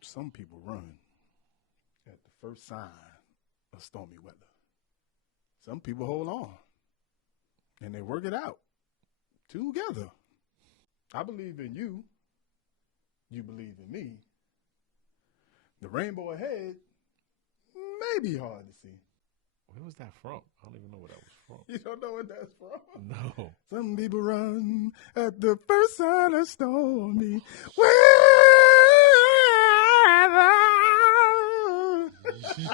Some people run at the first sign of stormy weather. Some people hold on and they work it out together. I believe in you. You believe in me. The rainbow ahead may be hard to see. Where was that from? I don't even know where that was from. You don't know what that's from? No. Some people run at the first sign of stormy weather.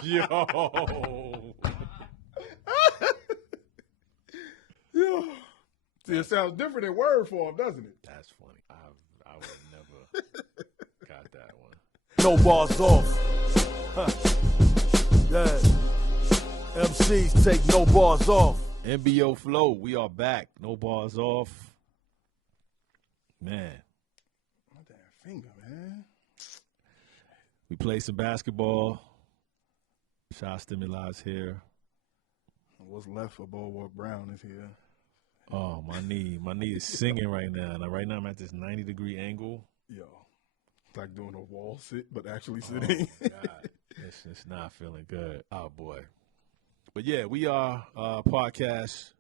Yo. Yo. See, it sounds different in word form, doesn't it? That's funny. I would never got that one. No bars off. Huh. Yeah. MCs take no bars off. NBO flow. We are back. No bars off. Man. What that finger, man? We played some basketball. Shot Stimuli's here. What's left for Bulwark Brown is here. Oh, my knee. My knee is singing right now. Now, right now, I'm at this 90-degree angle. Yo. It's like doing a wall sit, but actually sitting. Oh, God. It's not feeling good. Oh, boy. But, yeah, we are podcast,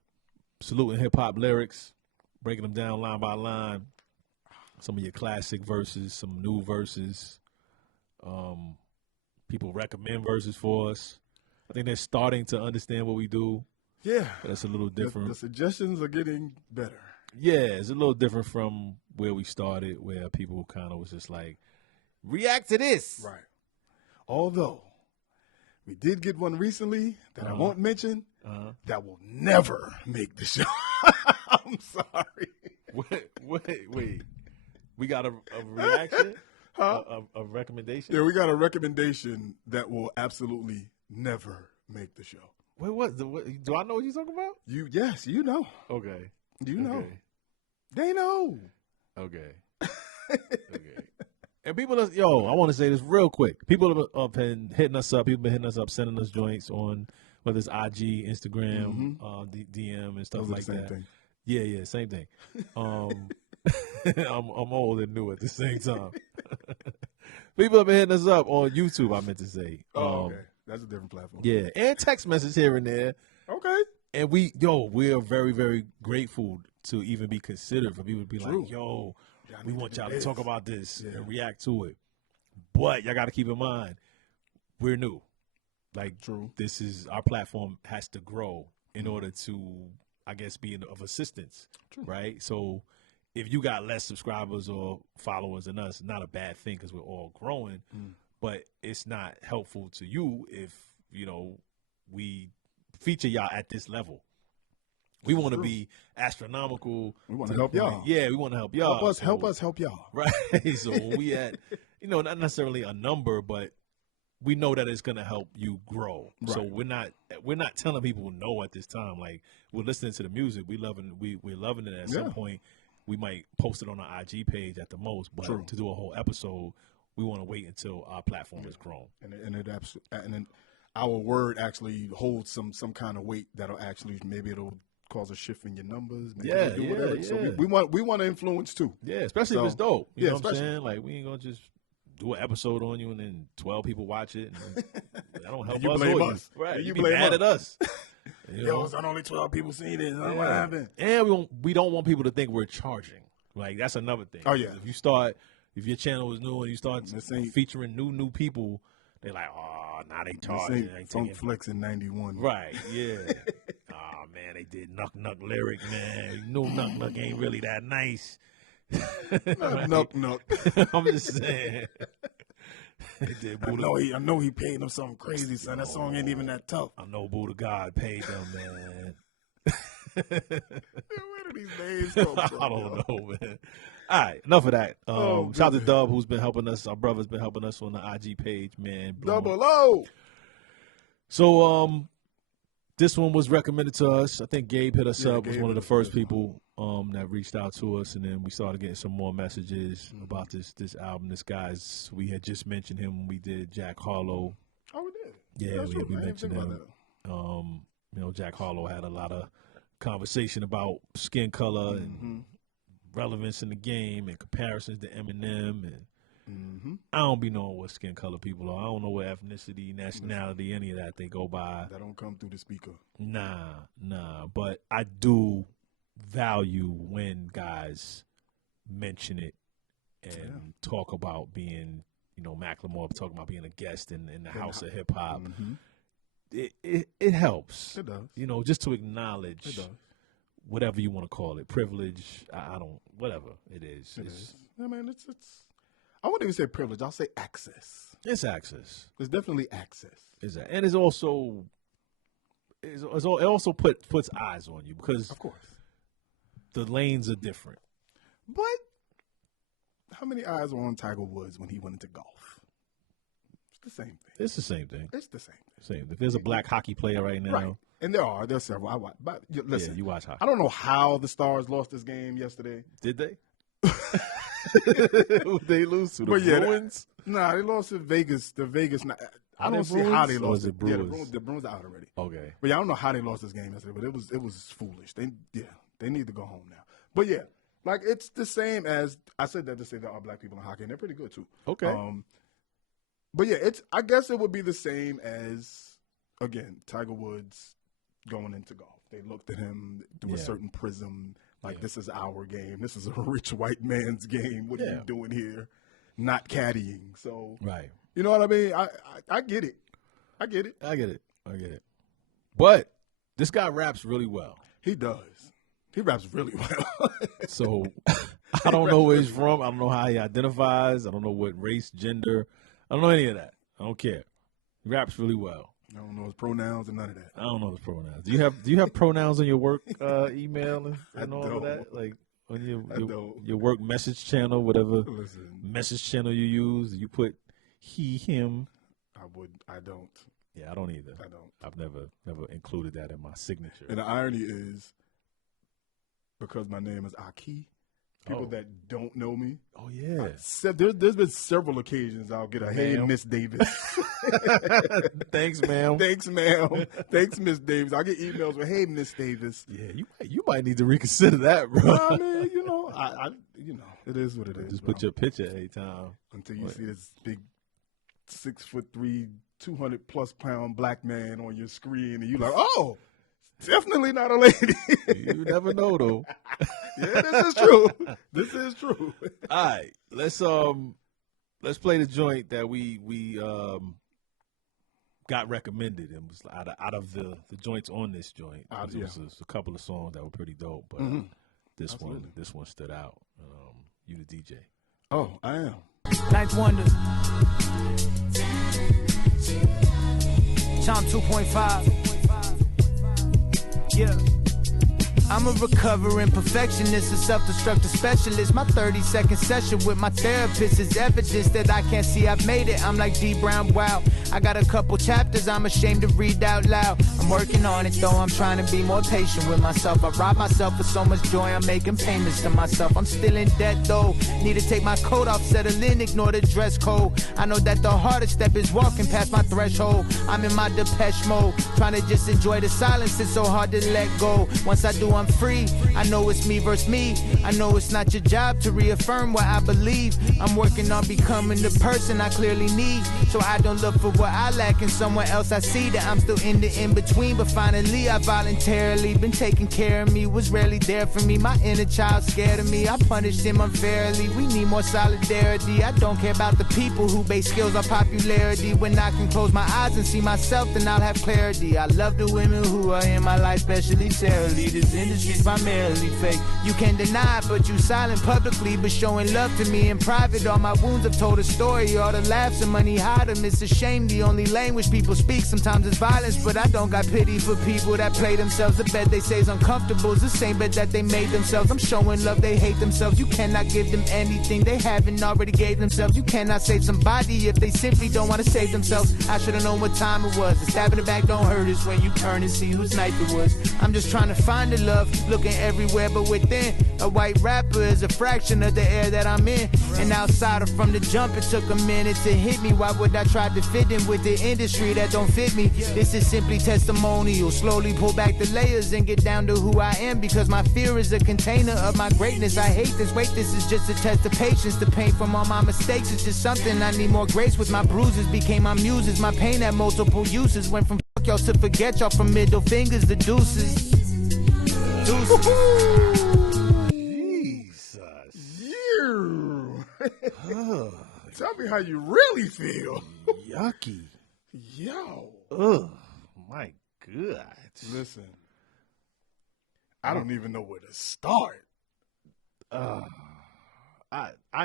saluting hip-hop lyrics, breaking them down line by line. Some of your classic verses, some new verses. People recommend verses for us. I think they're starting to understand what we do. Yeah. But it's a little different. The suggestions are getting better. Yeah, it's a little different from where we started, where people kind of was just like, react to this. Right. Although, we did get one recently that I won't mention that will never make the show. I'm sorry. Wait. We got a reaction? A recommendation? Yeah, we got a recommendation that will absolutely never make the show. Wait, what? Do I know what you're talking about? Yes, you know. Okay. You know. Okay. They know. Okay. Okay. And people, I want to say this real quick. People have been hitting us up. People been hitting us up, sending us joints on whether it's IG, Instagram, DM, and stuff like that. Thing. Yeah, same thing. I'm old and new at the same time. People have been hitting us up on YouTube, I meant to say. Okay. That's a different platform. Yeah, and text message here and there. Okay. And we are very, very grateful to even be considered for people to be like, yo, we want y'all to talk about this and react to it. But y'all got to keep in mind, we're new. Like, this is, our platform has to grow in order to, I guess, be of assistance, right? So if you got less subscribers or followers than us, not a bad thing because we're all growing, but it's not helpful to you if, we feature y'all at this level. We want to be astronomical. We want to help y'all. Yeah, we want to help y'all. Help us help y'all. Right. So when we at, not necessarily a number, but we know that it's going to help you grow. Right. So we're not telling people no at this time. Like, we're listening to the music. We're loving it. At some point, we might post it on our IG page at the most. But to do a whole episode, we want to wait until our platform is grown. And our word actually holds some kind of weight that'll actually, maybe it'll cause a shift in your numbers. Maybe whatever. So we want to influence too. Yeah, especially if it's dope. You know what I'm saying? Like, we ain't gonna just do an episode on you and then 12 people watch it. And that don't help you us. Blame us. Right? You be blame mad at us. Yo, it's not only 12 people seeing this. What happened? And we don't want people to think we're charging. Like, that's another thing. Oh yeah. If your channel is new and you start featuring new people, they're like, oh, now they charging. Funk Flex in 91. Right, yeah. Oh, man, they did Nuck Nuck lyric, man. You know Nuck Nuck ain't really that nice. Right? Nuck. I'm just saying. I know he paid them something crazy, son. That song ain't even that tough. I know Buddha God paid them, man. Where do these names come from? I don't know, man. All right, enough of that. Shout out to Dub, who's been helping us. Our brother's been helping us on the IG page, man. Double O. So, this one was recommended to us. I think Gabe hit us up. Was one of the first people that reached out to us, and then we started getting some more messages about this album. This guy's, we had just mentioned him when we did Jack Harlow. Oh, we did. Yeah, we mentioned him. Jack Harlow had a lot of conversation about skin color and relevance in the game and comparisons to Eminem, and I don't be knowing what skin color people are. I don't know what ethnicity, nationality, any of that they go by. That don't come through the speaker. Nah. But I do value when guys mention it and talk about being, Macklemore talking about being a guest in the house of hip hop. It helps. It does. Just to acknowledge whatever you want to call it, privilege. I don't, whatever it is. It is. I mean, it's. I wouldn't even say privilege. I'll say access. It's access. It's definitely access. And it's also, it also puts eyes on you because, of course, the lanes are different. But how many eyes were on Tiger Woods when he went into golf? It's the same thing. It's the same thing. It's the same thing. Same. If there's a black hockey player right now. Right. And there's several. I watch. But listen, yeah, you watch hockey. I don't know how the Stars lost this game yesterday. Did they? They lose to the Bruins? They lost to Vegas. The Vegas. I don't see how they lost. It Yeah, the Bruins are out already. Okay. But I don't know how they lost this game yesterday. But it was foolish. They need to go home now. But yeah, like it's the same as I said that to say there are black people in hockey, and they're pretty good too. Okay. But yeah, I guess it would be the same as, again, Tiger Woods going into golf. They looked at him through a certain prism. Like, this is our game. This is a rich white man's game. What are you doing here? Not caddying. So, right. You know what I mean? I get it. I get it. But this guy raps really well. He does. He raps really well. So, I don't know where he's from. I don't know how he identifies. I don't know what race, gender. I don't know any of that. I don't care. He raps really well. I don't know his pronouns and none of that. I don't know his pronouns. Do you have pronouns on your work email and all of that? Like on your work message channel, whatever message channel you use, you put he, him. I don't. Yeah, I don't either. I don't. I've never included that in my signature. And the irony is, because my name is Aki, people that don't know me. Oh, yeah. There's been several occasions I'll get a, hey, Miss Davis. Thanks, ma'am. Thanks, ma'am. Thanks, Miss Davis. I'll get emails with, hey, Miss Davis. Yeah, you might need to reconsider that, bro. I mean, it is what it is. Just put your picture every time. Until you see this big 6'3", 200+ pound black man on your screen, and you're like, oh, definitely not a lady. You never know, though. Yeah, this is true. This is true. All right, let's play the joint that we got recommended, and was out of the joints on this joint. There was a couple of songs that were pretty dope, but this one stood out. You the DJ? Oh, I am. Ninth Wonder. Tom 2.5. Yeah. I'm a recovering perfectionist, a self-destructive specialist. My 30-second session with my therapist is evidence that I can't see I've made it. I'm like D. Brown, wow. I got a couple chapters I'm ashamed to read out loud. I'm working on it, though. I'm trying to be more patient with myself. I rob myself of so much joy, I'm making payments to myself. I'm still in debt, though. Need to take my coat off, settle in, ignore the dress code. I know that the hardest step is walking past my threshold. I'm in my Depeche mode, trying to just enjoy the silence. It's so hard to let go. Once I do, I'm free. I know it's me versus me. I know it's not your job to reaffirm what I believe. I'm working on becoming the person I clearly need, so I don't look for what I lack in someone else. I see that I'm still in the in-between, but finally I voluntarily been taking care of me. Was rarely there for me. My inner child scared of me. I punished him unfairly. We need more solidarity. I don't care about the people who base skills on popularity. When I can close my eyes and see myself, then I'll have clarity. I love the women who are in my life, especially Sarah Lee. This industry's primarily fake. You can deny it, but you silent publicly, but showing love to me in private. All my wounds have told a story. All the laughs and money hide them. It's a shame the only language people speak sometimes is violence, but I don't got pity for people that play themselves. The bed they say is uncomfortable is the same bed that they made themselves. I'm showing love, they hate themselves. You cannot give them anything they haven't already gave themselves. You cannot save somebody if they simply don't want to save themselves. I should have known what time it was. The stab in the back don't hurt us when you turn and see whose knife it was. I'm just trying to find the love love looking everywhere but within. A white rapper is a fraction of the air that I'm in. And outside of from the jump, it took a minute to hit me. Why would I try to fit in with the industry that don't fit me? This is simply testimonial. Slowly pull back the layers and get down to who I am, because my fear is a container of my greatness. I hate this. Wait, this is just a test of patience. The pain from all my mistakes is just something I need more grace with. My bruises became my muses. My pain had multiple uses. Went from fuck y'all to forget y'all, from middle fingers to deuces. Deuces. Jesus. You. Tell me how you really feel. Yucky. Yo. Ugh. My God. Listen. I don't even know where to start. I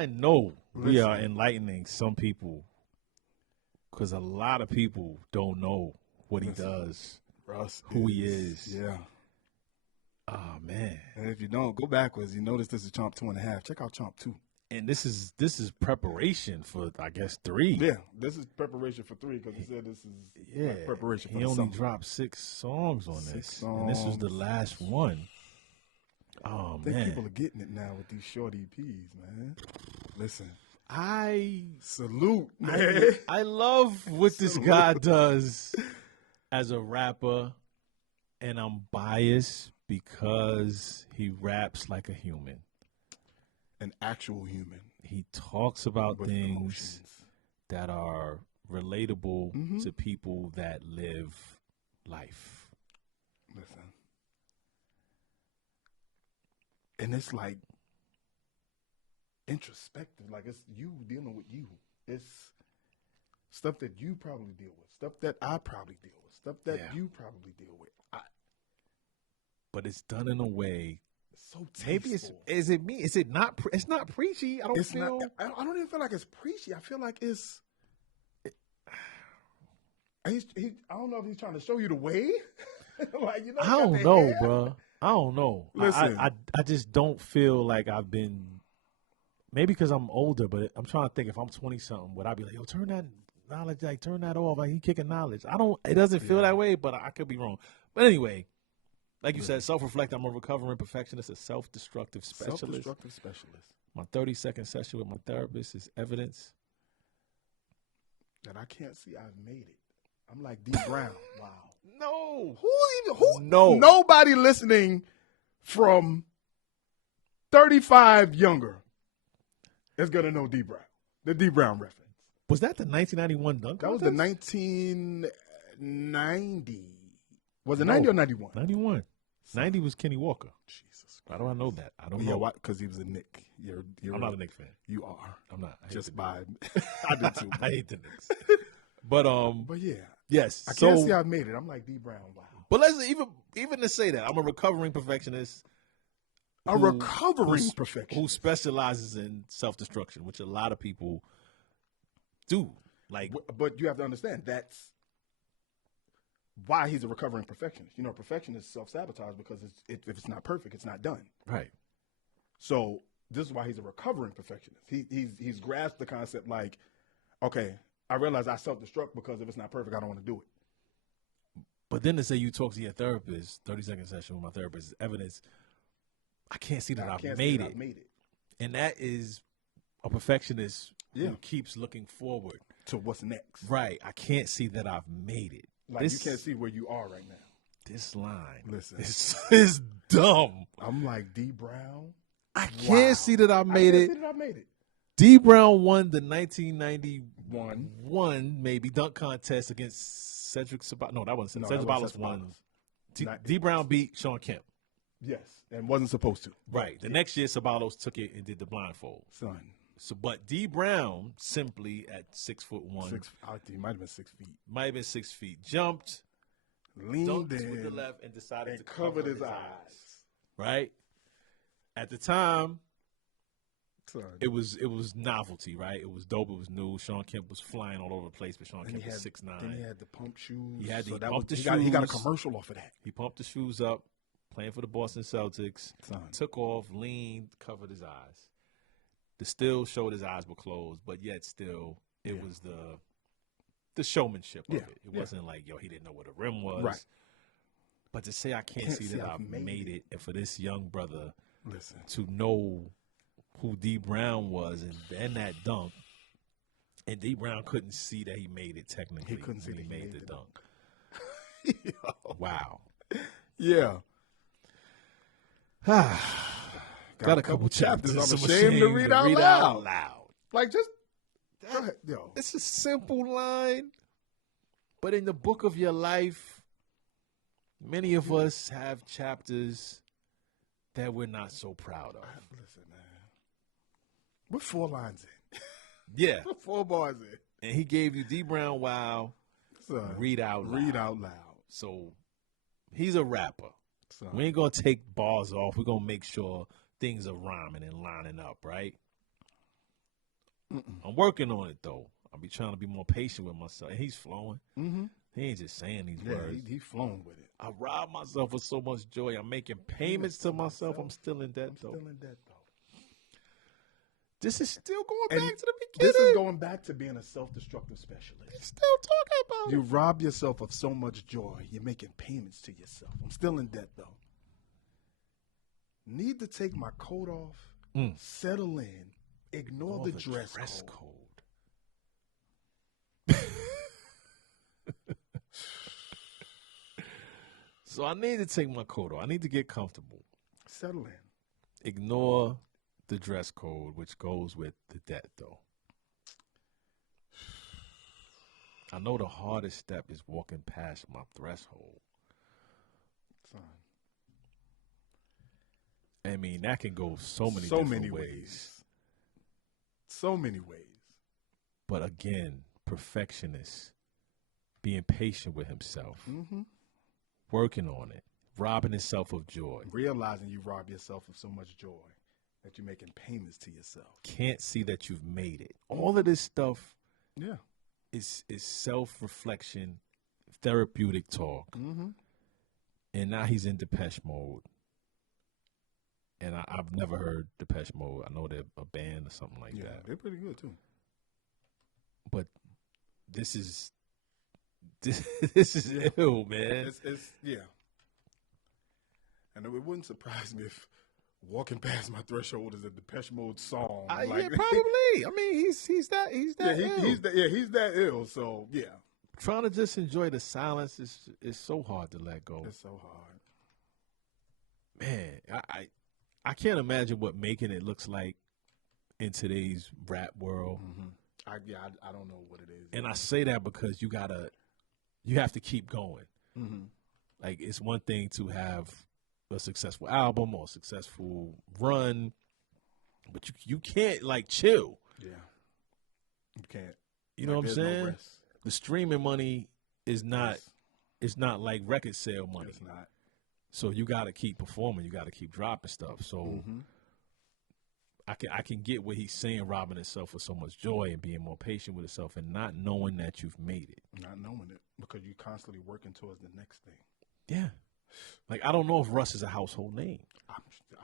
know we are enlightening some people, because a lot of people don't know what he does, Russ, who he is. Yeah. Oh man. And if you don't, go backwards. You notice this is Chomp 2.5. Check out Chomp 2. And this is preparation for, I guess, 3. Yeah, this is preparation for 3, because he said this is like preparation for he the only summer. dropped 6 songs on this. 6 And this was the songs. last one. Oh I think man. people are getting it now with these short EPs, man. Listen, I salute, man. I love what this guy does as a rapper, and I'm biased because he raps like a human. An actual human He talks about with things emotions. that are relatable to people that live life. Listen. And it's like introspective, like it's you dealing with you. It's stuff that you probably deal with, stuff that I probably deal with, stuff that you probably deal with. But it's done in a way. So tasteful. Maybe is it me? Is it not? It's not preachy. I don't It's feel. not. I don't even feel like it's preachy. I feel like it's. I don't know if he's trying to show you the way. Like, you know, I don't know, bro. I don't know. Listen. I just don't feel like I've been. Maybe because I'm older, but I'm trying to think. If I'm 20 something, would I be like, yo, turn that knowledge, like turn that off? Like he kicking knowledge. I don't. It doesn't feel that way, but I could be wrong. But anyway. Like you said, self-reflect. I'm a recovering perfectionist, a self-destructive specialist. Self-destructive specialist. My 30-second session with my therapist is evidence that I can't see I've made it. I'm like D Brown. Wow. No. Who? No. Nobody listening from 35 younger is gonna know D Brown. The D Brown reference. Was that the 1991 dunk That was contest? the 1990. Was it 90 or 91? 91. 90 was Kenny Walker. Jesus. How do I know that? I don't Yeah, know. why? Because he was a Knick. You're I'm not a Knicks fan. You are. I'm not. I hate Just the by. I did too. I hate the Knicks. But yeah. yes. I can't see I've made it. I'm like D Brown. Wow. But let's even to say that I'm a recovering perfectionist. A recovering perfectionist who specializes in self-destruction, which a lot of people do. Like, but you have to understand that's why he's a recovering perfectionist. You know, perfectionists self-sabotage because if it's not perfect, it's not done. Right. So this is why he's a recovering perfectionist. He's grasped the concept like, okay, I realize I self-destruct because if it's not perfect, I don't want to do it. But then to say you talk to your therapist, 30-second session with my therapist is evidence. I can't see that I've made it. And that is a perfectionist who keeps looking forward to what's next. Right. I can't see that I've made it. Like you can't see where you are right now. This line, listen, is dumb. I'm like D Brown. I can't see that I made it. it. D Brown won the 1991 maybe dunk contest against Cedric Sabalos. No, that wasn't Cedric Sabalos won. D Brown beat Sean Kemp. Yes, and wasn't supposed to. Right. The next year, Sabalos took it and did the blindfold. Son. So, but D Brown simply at 6'1", he might have been 6 feet. Might have been 6 feet. Jumped, leaned dunked in with the left, and decided to cover his eyes. Right. At the time, Son. it was novelty. Right. It was dope. It was new. Sean Kemp was flying all over the place, but Sean Kemp was 6'9". Then he had the pump shoes. He had the shoes. He got a commercial off of that. He pumped the shoes up, playing for the Boston Celtics. Son. Took off, leaned, covered his eyes. The still showed his eyes were closed, but yet still it was the showmanship of it. It wasn't like, yo, he didn't know what a rim was. Right. But to say I can't see that I've made it, and for this young brother to know who D Brown was and that dunk, and D Brown couldn't see that he made it technically. He couldn't see that he made the dunk. Wow. Yeah. Got a couple chapters I'm ashamed to read out loud. Like, just go ahead, yo. It's a simple line, but in the book of your life, many of us have chapters that we're not so proud of. Listen, man. We're 4 lines in. Yeah. We're 4 bars in. And he gave you D Brown Wow, Son, read out loud. Read out loud. So he's a rapper. Son. We ain't going to take bars off. We're going to make sure things are rhyming and lining up, right? I'm working on it, though. I'll be trying to be more patient with myself. And he's flowing. Mm-hmm. He ain't just saying these words. He's flown with it. I rob myself of so much joy. I'm making payments to myself. I'm still in debt, though. This is still going back to the beginning. This is going back to being a self-destructive specialist. He's still talking about You rob yourself of so much joy. You're making payments to yourself. I'm still in debt, though. Need to take my coat off, settle in, ignore the dress code. So I need to take my coat off. I need to get comfortable. Settle in. Ignore the dress code, which goes with the debt, though. I know the hardest step is walking past my threshold. Son. I mean, that can go so many ways. So many ways. But again, perfectionist, being patient with himself, working on it, robbing himself of joy. Realizing you rob yourself of so much joy that you're making payments to yourself. Can't see that you've made it. All of this stuff is self-reflection, therapeutic talk. And now he's in Depeche Mode. And I've never heard Depeche Mode. I know they're a band or something like that. Yeah, they're pretty good, too. But this is ill, man. It's and it wouldn't surprise me if Walking Past My Threshold is a Depeche Mode song. Yeah, probably. I mean, he's that ill. He's that ill. So yeah, trying to just enjoy the silence is so hard to let go. It's so hard, man. I can't imagine what making it looks like in today's rap world. I don't know what it is. And I say that because you have to keep going. Like, it's one thing to have a successful album or a successful run, but you can't, like, chill. Yeah. You can't. You know what I'm saying? No the streaming money is not like record sale money. It's not. So you got to keep performing. You got to keep dropping stuff. So I can get what he's saying, robbing himself of so much joy and being more patient with himself and not knowing that you've made it. Not knowing it because you're constantly working towards the next thing. Yeah. Like, I don't know if Russ is a household name. I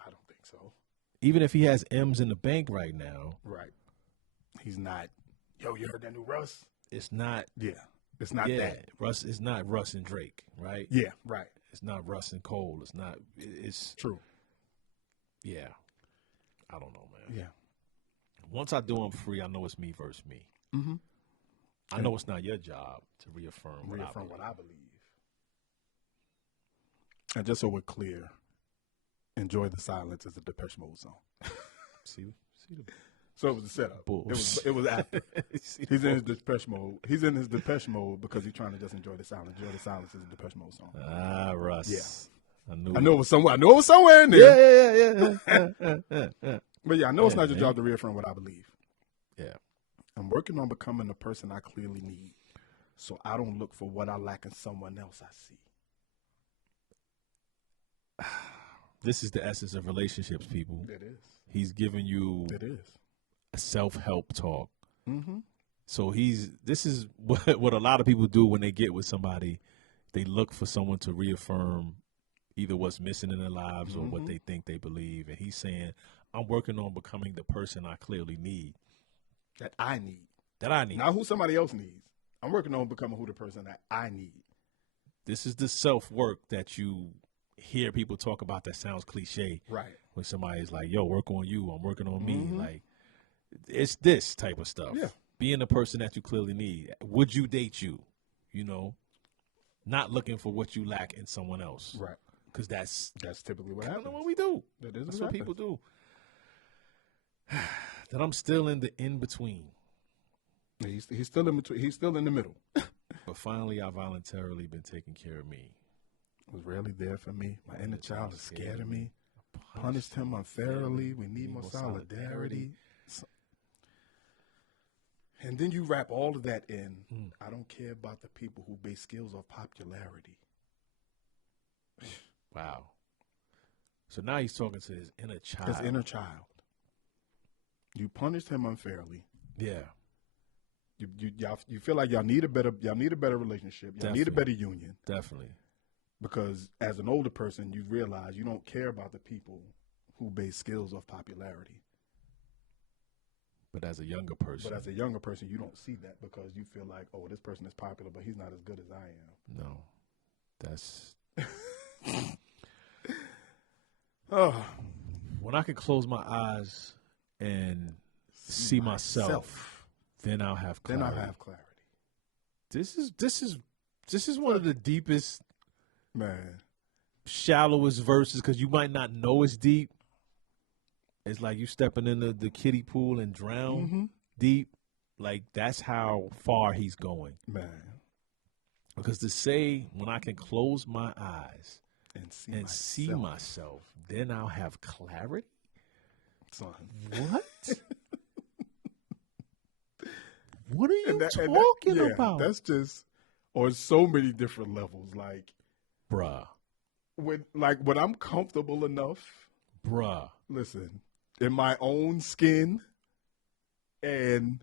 don't think so. Even if he has M's in the bank right now. Right. He's not, yo, you heard that new Russ? It's not. Yeah. It's not that. Russ is not Russ and Drake, right? Yeah, right. It's not Russ and Cole. It's not. It's true. Yeah. I don't know, man. Yeah. Once I do I'm free, I know it's me versus me. I know it's not your job to reaffirm what I believe. And just so we're clear, Enjoy the Silence is a Depeche Mode song. See so it was a setup. It was after. He's in his Depeche Mode. He's in his Depeche Mode because he's trying to just enjoy the silence. Enjoy the Silence is a Depeche Mode song. Ah, Russ. Yeah. I know it was somewhere in there. Yeah. But yeah, I know it's not your job to reaffirm what I believe. Yeah. I'm working on becoming the person I clearly need, so I don't look for what I lack in someone else I see. This is the essence of relationships, people. It is. He's giving you a self-help talk. So this is what a lot of people do when they get with somebody. They look for someone to reaffirm either what's missing in their lives or what they think they believe. And he's saying, I'm working on becoming the person I clearly need. That I need. Not who somebody else needs. I'm working on becoming who the person that I need. This is the self-work that you hear people talk about that sounds cliche. Right. When somebody's like, yo, work on you, I'm working on me. Like, it's this type of stuff. Yeah. Being the person that you clearly need. Would you date you? You know, not looking for what you lack in someone else. Right. Because that's typically what kind happens. of what we do. That's what people do. That I'm still in the in-between. He's still in between. He's still in the middle. But finally, I voluntarily been taking care of me. Was rarely there for me. My inner child is scared of me. Punished him unfairly. We need more solidarity. And then you wrap all of that in. I don't care about the people who base skills off popularity. Wow. So now he's talking to his inner child. His inner child. You punished him unfairly. Yeah. You feel like y'all need a better relationship. Y'all need a better union. Definitely. Because as an older person, you realize you don't care about the people who base skills off popularity. But as a younger person. You don't see that because you feel like, oh, this person is popular, but he's not as good as I am. No. That's... When I can close my eyes and see myself, then I'll have clarity. This is one of the deepest, shallowest verses because you might not know it's deep. It's like you stepping into the kiddie pool and drown deep. Like that's how far he's going. Man. Because to say when I can close my eyes and see myself, then I'll have clarity. Son. What? What are you talking about? That's just on so many different levels. Like, bruh. When I'm comfortable enough, bruh. Listen, in my own skin, and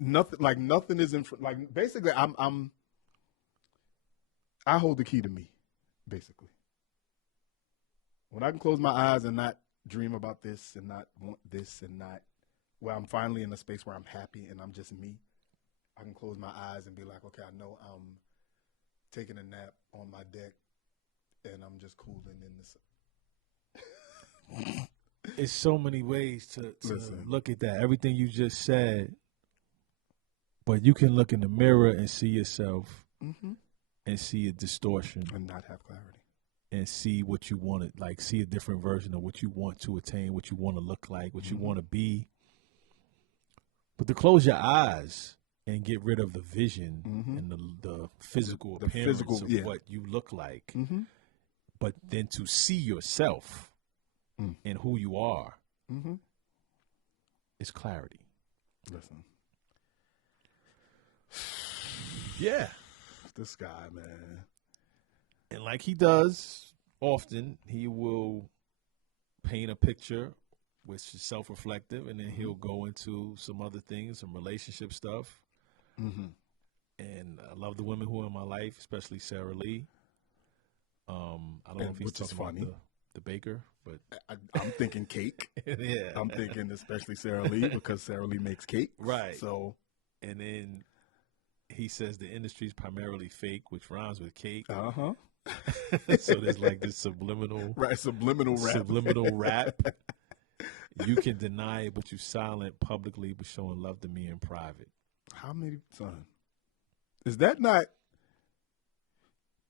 nothing is basically I hold the key to me, basically. When I can close my eyes and not dream about this and not want this and not, where I'm finally in a space where I'm happy and I'm just me, I can close my eyes and be like, okay, I know I'm taking a nap on my deck and I'm just cooling in this. It's so many ways to look at that. Everything you just said, but you can look in the mirror and see yourself and see a distortion. And not have clarity. And see what you want to, like, see a different version of what you want to attain, what you want to look like, what you want to be. But to close your eyes and get rid of the vision and the physical appearance of what you look like, but then to see yourself and who you are is clarity. Listen. Yeah. This guy, man. And like he does often, he will paint a picture which is self-reflective, and then he'll go into some other things, some relationship stuff. And I love the women who are in my life, especially Sarah Lee. I don't know if he's talking about the baker, but I'm thinking cake. Yeah. I'm thinking especially Sarah Lee because Sarah Lee makes cake. Right. So, and then he says the industry is primarily fake, which rhymes with cake. So there's like this subliminal rap. You can deny it, but you silent publicly, but showing love to me in private. How many, son? Is that not?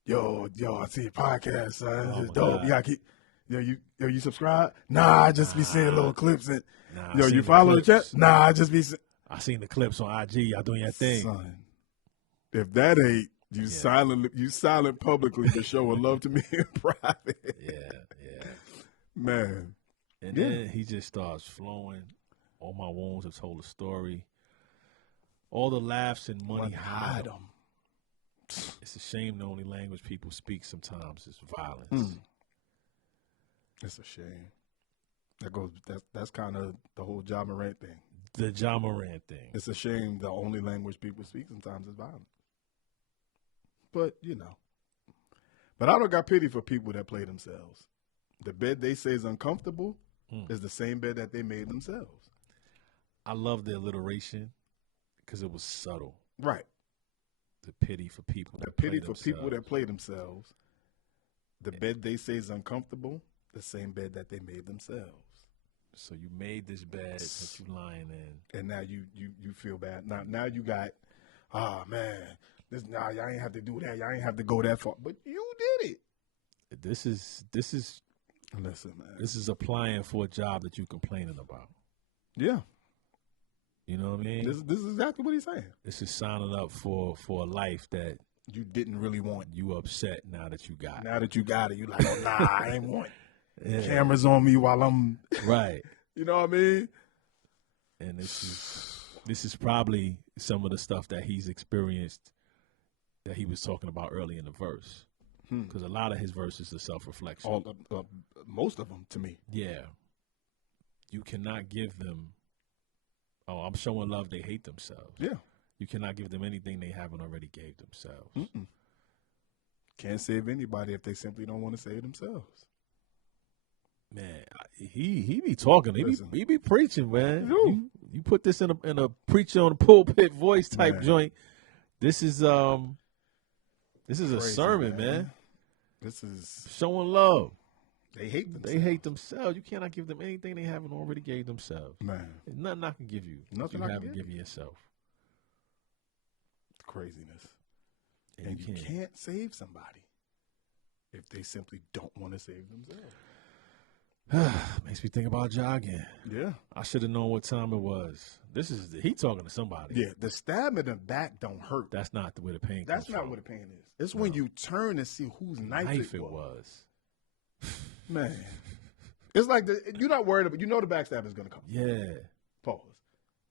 Yo, I see your podcast, son. It's dope. You gotta keep. You subscribe? Nah, I just be seeing little clips and. You follow the chat? Nah, I just be. I seen the clips on IG. Y'all doing your thing, son. If that ain't you silent publicly to show love to me in private. Yeah. Man. And then he just starts flowing. All my wounds have told a story. All the laughs and money hide them. It's a shame the only language people speak sometimes is violence. It's a shame. That's kind of the whole Ja Morant thing. The Ja Morant thing. It's a shame the only language people speak sometimes is violence. But, But I don't got pity for people that play themselves. The bed they say is uncomfortable is the same bed that they made themselves. I love the alliteration because it was subtle. Right. The pity for people. The pity for people that play themselves. The bed they say is uncomfortable, the same bed that they made themselves. So you made this bed that you lying in, and now you feel bad. Now you got, man, y'all ain't have to do that. Y'all ain't have to go that far, but you did it. This is listen, man. This is applying for a job that you complaining about. Yeah. You know what I mean? This is exactly what he's saying. This is signing up for a life that you didn't really want. You upset now that you got it. Now that you got it, you like, oh, nah, I ain't want cameras on me while I'm right. You know what I mean? And this is probably some of the stuff that he's experienced that he was talking about early in the verse. Because a lot of his verses are self-reflection. Most of them, to me. Yeah. You cannot give them, I'm showing love, they hate themselves. Yeah. You cannot give them anything they haven't already gave themselves. Mm-mm. Can't save anybody if they simply don't want to save themselves. Man, he be talking. He be preaching, man. You put this in a preacher on the pulpit voice type joint. This is a sermon, man. This is showing love. They hate themselves. They hate themselves. You cannot give them anything they haven't already gave themselves. Man, there's nothing I can give you. Nothing you I can haven't given yourself. Craziness. And you can't save somebody if they simply don't want to save themselves. Makes me think about jogging. Yeah. I should have known what time it was. He talking to somebody. Yeah, the stab in the back don't hurt. That's not the way the pain That's not where the pain is. It's when you turn and see whose knife it was. Man. It's like you're not worried about, the backstab is going to come. Yeah. Pause.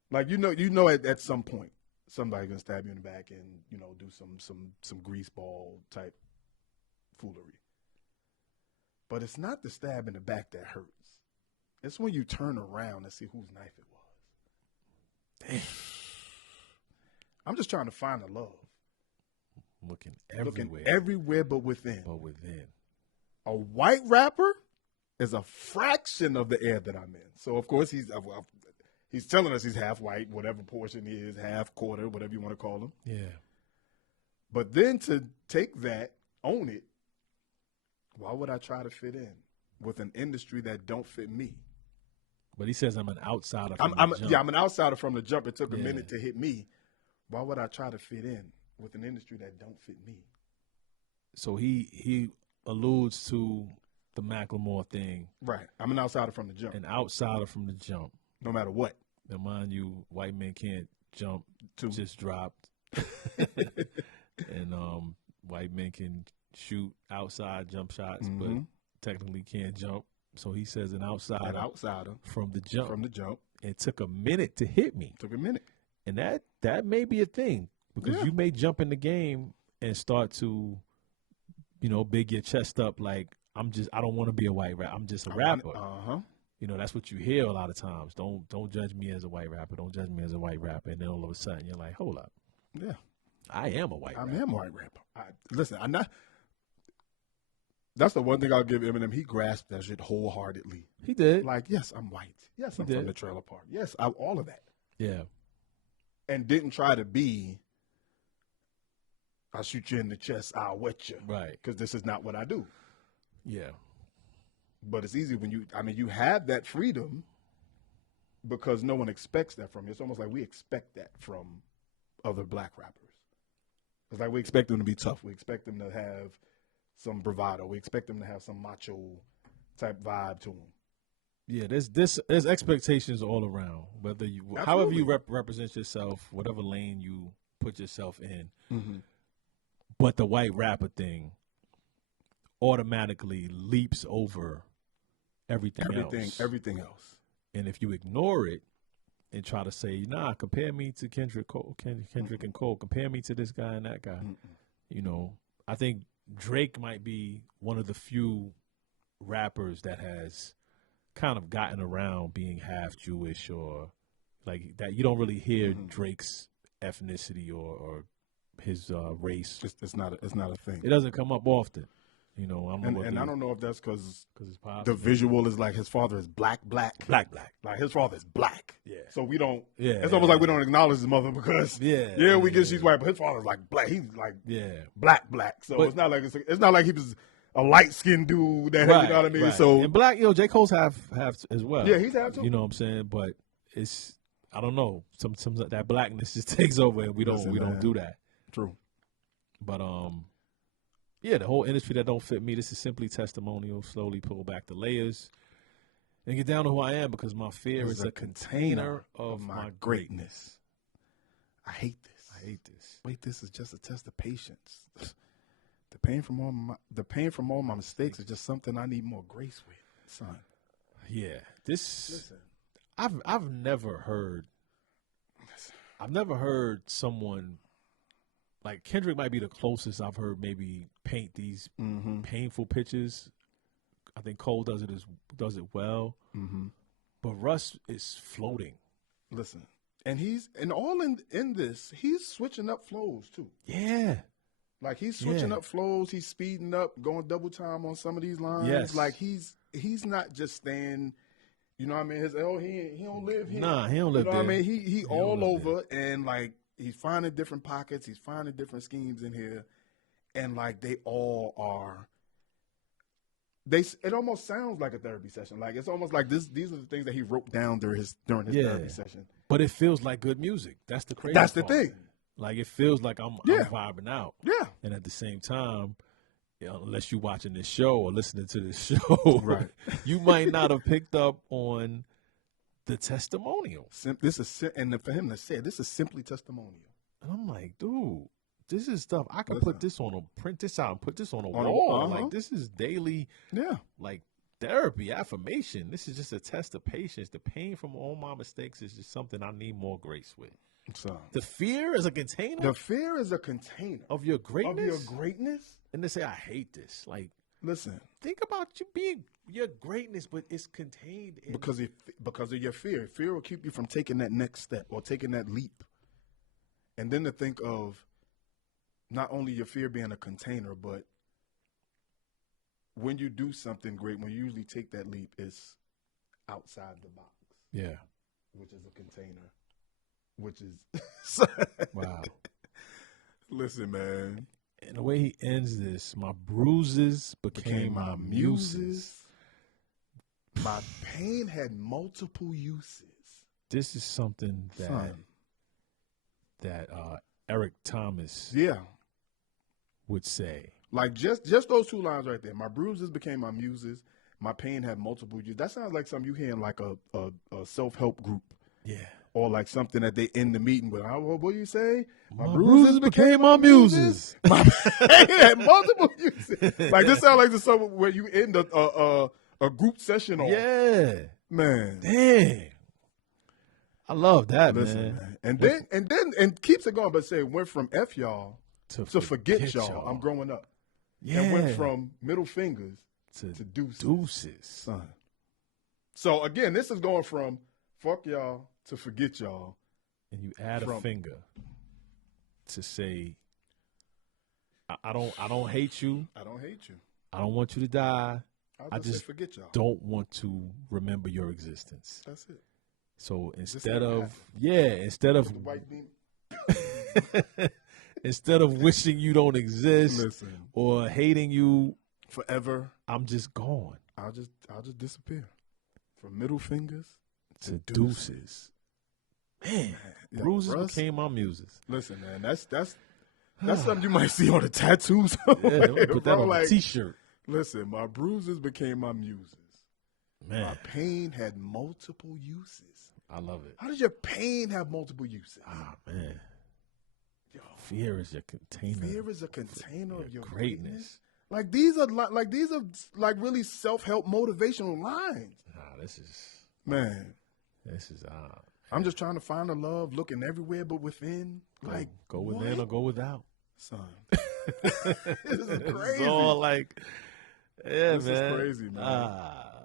Like, you know at some point, somebody's going to stab you in the back and, do some grease ball type foolery. But it's not the stab in the back that hurts. It's when you turn around and see whose knife it was. Damn. I'm just trying to find the love. Looking everywhere. Looking everywhere but within. A white rapper is a fraction of the air that I'm in. So, of course, he's telling us he's half white, whatever portion he is, half, quarter, whatever you want to call him. Yeah. But then to take that, own it, why would I try to fit in with an industry that don't fit me? But he says I'm an outsider from the jump. Yeah, I'm an outsider from the jump. It took a minute to hit me. Why would I try to fit in with an industry that don't fit me? So he alludes to the Macklemore thing. Right. I'm an outsider from the jump. An outsider from the jump. No matter what. Now, mind you, white men can't jump. Just dropped. And white men can shoot outside jump shots, but technically can't jump. So he says an outsider from the jump. From the jump. It took a minute to hit me. Took a minute. And that may be a thing because you may jump in the game and start to, big your chest up like I don't want to be a white rapper. I'm just a rapper. That's what you hear a lot of times. Don't judge me as a white rapper. Don't judge me as a white rapper. And then all of a sudden you're like, hold up. Yeah. I am a white rapper. I am a white rapper. Listen, I'm not. That's the one thing I'll give Eminem. He grasped that shit wholeheartedly. He did. Like, yes, I'm white. Yes, I'm from the trailer park. Yes, all of that. Yeah. And didn't try to be, I'll shoot you in the chest, I'll wet you. Right. Because this is not what I do. Yeah. But it's easy when you have that freedom because no one expects that from you. It's almost like we expect that from other black rappers. It's like we expect them to be tough. We expect them to have some bravado. We expect them to have some macho type vibe to them. Yeah, there's expectations all around. Whether you, however you represent yourself, whatever lane you put yourself in. Mm-hmm. But the white rapper thing automatically leaps over everything else. Everything else. And if you ignore it and try to say, nah, compare me to Kendrick and Cole, compare me to this guy and that guy. I think Drake might be one of the few rappers that has kind of gotten around being half Jewish or like that. You don't really hear Drake's ethnicity or his race. It's not a thing. It doesn't come up often. You know, and I don't know if that's because it's possible. the visual is like his father is black. Black. Like his father is black. Yeah. So we don't. Yeah. It's almost like we don't acknowledge his mother because we get she's white, but his father's like black. He's like black. So it's not like he was a light skinned dude that you know what I mean. Right. So and black, J. Cole's have as well. Yeah, he's have too. You know what I'm saying? But it's I don't know. Some that blackness just takes over, and we don't do that. True. But the whole industry that don't fit me. This is simply testimonial. Slowly pull back the layers and get down to who I am because my fear is a container of my greatness. I hate this. Wait, this is just a test of patience. The pain from all my mistakes is just something I need more grace with, son. Yeah, I've never heard someone like Kendrick might be the closest I've heard maybe paint these painful pictures. I think Cole does it well, but Russ is floating. Listen, and he's in this. He's switching up flows too. Yeah. Like he's switching up flows, he's speeding up, going double time on some of these lines. Yes. Like he's not just staying, you know what I mean? He don't live here. Nah, he don't live there. You know there. what I mean? He all over and like he's finding different pockets, he's finding different schemes in here. And like they all are it almost sounds like a therapy session. Like it's almost like these are the things that he wrote down during his therapy session. But it feels like good music. That's the crazy That's the part. thing. Like it feels like I'm vibing out. Yeah. And at the same time, unless you're watching this show or listening to this show, right, you might not have picked up on the testimonial. And for him to say this is simply testimonial. And I'm like, dude, this is stuff I can put this on print this out and put this on a wall. Like this is daily, like therapy, affirmation. This is just a test of patience. The pain from all my mistakes is just something I need more grace with. So the fear is a container. The fear is a container of your greatness. And they say, I hate this. Like, listen, think about you being your greatness, but it's contained in because of your fear. Fear will keep you from taking that next step or taking that leap. And then to think of not only your fear being a container, but when you do something great, when you usually take that leap, it's outside the box. Yeah. Which is a container. Which is wow. Listen, man. And the way he ends this, my bruises became my muses. My pain had multiple uses. This is something that Eric Thomas would say. Like just those two lines right there. My bruises became my muses. My pain had multiple uses. That sounds like something you hear in like a self-help group. Yeah. Or like something that they end the meeting with. What do you say? My bruises became my muses. My pain had multiple uses. Like this sounds like the song where you end a group session on. Yeah. Man. Damn. I love that, man. And then keeps it going, but say went from F y'all to forget y'all. I'm growing up. Yeah. And went from middle fingers to deuces. Son. So again, this is going from fuck y'all to forget y'all. And you add a finger to say, I don't hate you. I don't hate you. I don't want you to die. I just forget y'all. Don't want to remember your existence. That's it. So instead of instead of wishing you don't exist or hating you forever, I'm just gone. I'll just disappear. From middle fingers to deuces. Man, bruises became my muses. Listen, man, that's something you might see on a tattoo somewhere. Yeah, put that on a t-shirt. Listen, my bruises became my muses. Man. My pain had multiple uses. I love it. How does your pain have multiple uses? Ah, man. Yo, fear is your container. Fear is a container of your greatness. Like these are really self-help motivational lines. Nah, this is I'm just trying to find the love, looking everywhere but within. Go within or go without. Son. This is crazy. It's all like, this is crazy, man.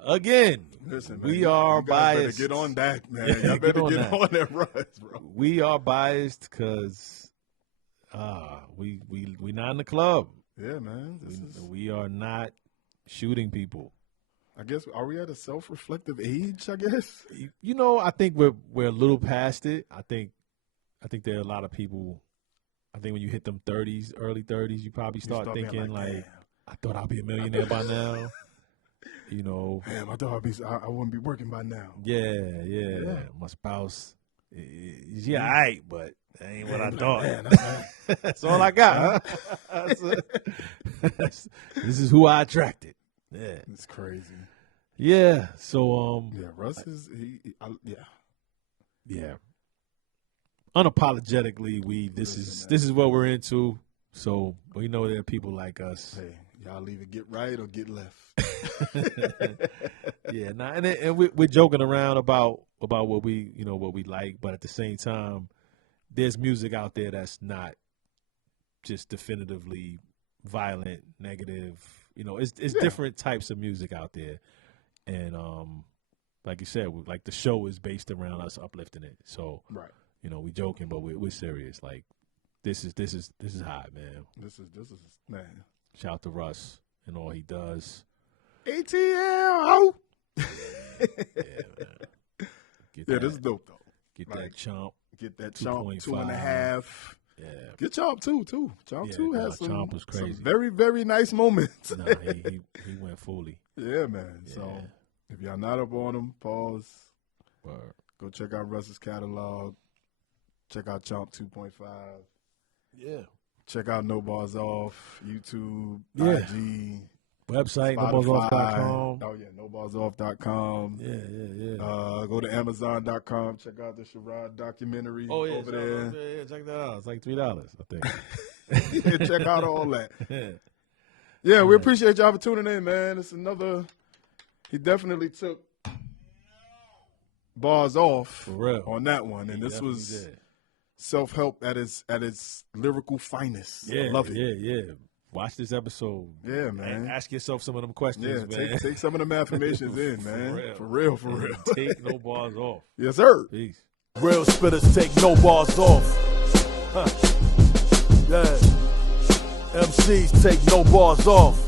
Again, listen, man, we are biased. Better get on that, man. Y'all better get on that Russ, bro. We are biased because we not in the club. Yeah, man. We are not shooting people. I guess, are we at a self-reflective age, I guess? You know, I think we're a little past it. I think there are a lot of people. I think when you hit them 30s, early 30s, you probably start thinking like, I thought I'd be a millionaire by now. You know, damn, I thought I wouldn't be working by now. Yeah. My spouse, all right, but that ain't what I thought. That's all I got. This is who I attracted. Yeah, it's crazy. Yeah. So Russ is yeah. Unapologetically, this is what we're into. So we know there are people like us. Hey, y'all either get right or get left. Yeah, and we're joking around about what we like, but at the same time, there's music out there that's not just definitively violent, negative. You know, it's different types of music out there, and like you said, like the show is based around us uplifting it. So right, you know, we joking, but we're serious. Like this is hot, man. This is man. Shout out to Russ and all he does. ATL. Yeah, man. This is dope though. Get that chomp. Get that chomp 2.5. Yeah. Get Chomp 2 too. Chomp 2 has Chomp was crazy. Some very, very nice moments. Nah, he went fully. Yeah, man. Yeah. So if y'all not up on him, pause. Word. Go check out Russ's catalog. Check out Chomp 2.5. Yeah. Check out No Bars Off, YouTube, IG. Website, Spotify. nobarsoff.com. Oh, yeah, nobarsoff.com. Yeah. Go to Amazon.com. Check out the Sherrod documentary over there. Yeah, check that out. It's like $3, I think. Check out all that. Yeah, we appreciate y'all for tuning in, man. It's another. He definitely took bars off for real on that one, and this was self-help at its lyrical finest. Yeah, I love it. Yeah. Watch this episode. Yeah, man. And ask yourself some of them questions, man. Take some of them affirmations in, man. For real. Take no bars off. Yes, sir. Peace. Real spitters take no bars off. Yeah. MCs take no bars off.